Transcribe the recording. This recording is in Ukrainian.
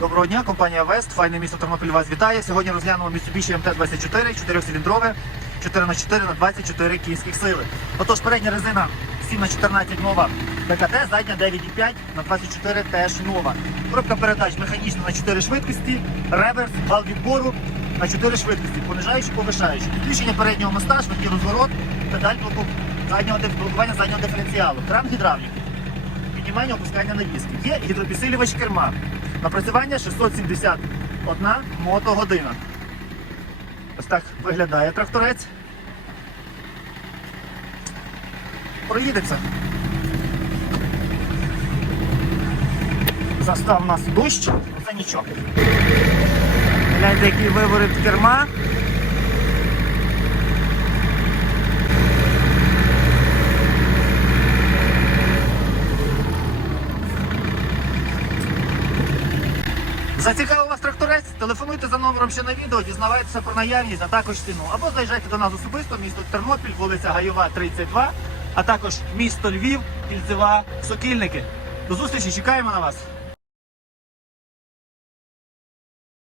Доброго дня, компанія Вест, файне місто Тернопіль вас вітає. Сьогодні розглянемо Mitsubishi MT-24, 4-циліндрове, 4х4 на 24 кінських сили. Отож, передня резина 7 на 14 нова БКТ, задня 9,5 на 24 теж нова. Коробка передач механічна на 4 швидкості, реверс, вал відбору на 4 швидкості, понижаючи, повишаючи. Підключення переднього моста, швидкий розворот, педаль блоку заднього блокування заднього диференціалу, кран гідравліки піднімання опускання на диски. Є гідропідсилювач керма. Напрацювання 671 мотогодина. Ось так виглядає тракторець. Проїдеться. Застав нас дощ, це нічого. Гляньте, який виворит керма. Зацікавив вас тракторець? Телефонуйте за номером, що на відео, дізнавайтеся про наявність, а також ціну. Або заїжджайте до нас особисто, місто Тернопіль, вулиця Гайова, 32, а також місто Львів, Кільцева, Сокільники. До зустрічі, чекаємо на вас.